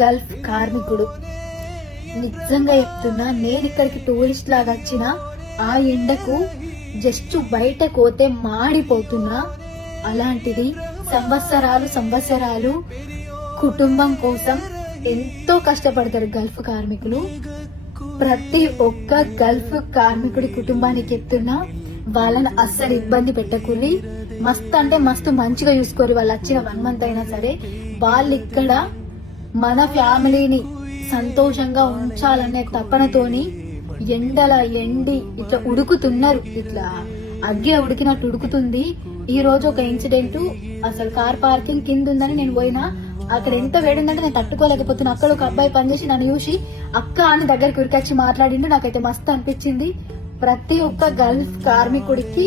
Gulf కార్మికుడు. నిజంగా చెప్తున్నా, నేను ఇక్కడికి టూరిస్ట్ లాగా వచ్చిన ఆ ఎండకు జస్ట్ బయట పోతే మాడిపోతున్నా. అలాంటిది సంవత్సరాలు కుటుంబం కోసం ఎంతో కష్టపడతారు గల్ఫ్ కార్మికులు. ప్రతి ఒక్క గల్ఫ్ కార్మికుడి కుటుంబానికి చెప్తున్నా, వాళ్ళని అస్సలు ఇబ్బంది పెట్టకూలి. మస్తు అంటే మస్తు మంచిగా చూసుకోరు. వాళ్ళు వచ్చిన 1 month అయినా సరే వాళ్ళు ఇక్కడ మన ఫ్యామిలీని సంతోషంగా ఉంచాలనే తపనతోని ఎండల ఎండి ఇట్లా ఉడుకుతున్నారు. ఇట్లా అగ్గి ఉడికినట్టు ఉడుకుతుంది. ఈ రోజు ఒక ఇన్సిడెంట్, అసలు కార్ పార్కింగ్ కింద ఉందని నేను పోయినా, అక్కడ ఎంత వేడిందంటే నేను తట్టుకోలేకపోతున్నా. అక్కడ ఒక అబ్బాయి పనిచేసి నన్ను చూసి అక్క అని దగ్గరికి ఉరికొచ్చి మాట్లాడిండు. నాకైతే మస్తు అనిపించింది. ప్రతి ఒక్క గల్ఫ్ కార్మికుడికి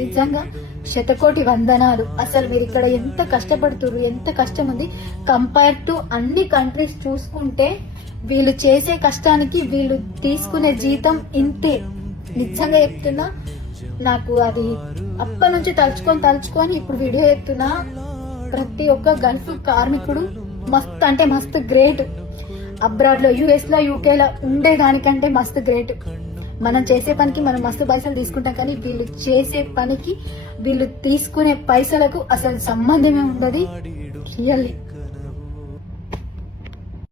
నిజంగా శతకోటి వందనాలు. అసలు మీరు ఇక్కడ ఎంత కష్టపడుతున్నారు, ఎంత కష్టం ఉంది. కంపేర్ టు అన్ని కంట్రీస్ చూసుకుంటే వీళ్ళు చేసే కష్టానికి వీళ్ళు తీసుకునే జీతం ఇంతే. నిజంగా చెప్తున్నా, నాకు అది అప్పటి నుంచి తలుచుకొని ఇప్పుడు వీడియో చెప్తున్నా. ప్రతి ఒక్క గల్ఫ్ కార్మికుడు మస్తు అంటే మస్తు గ్రేట్. అబ్రాడ్ లో, యుఎస్ లో, యూకే లో ఉండేదానికంటే మస్తు గ్రేట్. మనం చేసే పనికి మనం మస్తు పైసలు తీసుకుంటాం, కానీ వీళ్ళు చేసే పనికి వీళ్ళు తీసుకునే పైసలకు అసలు సంబంధమే ఉండదు. రియల్లీ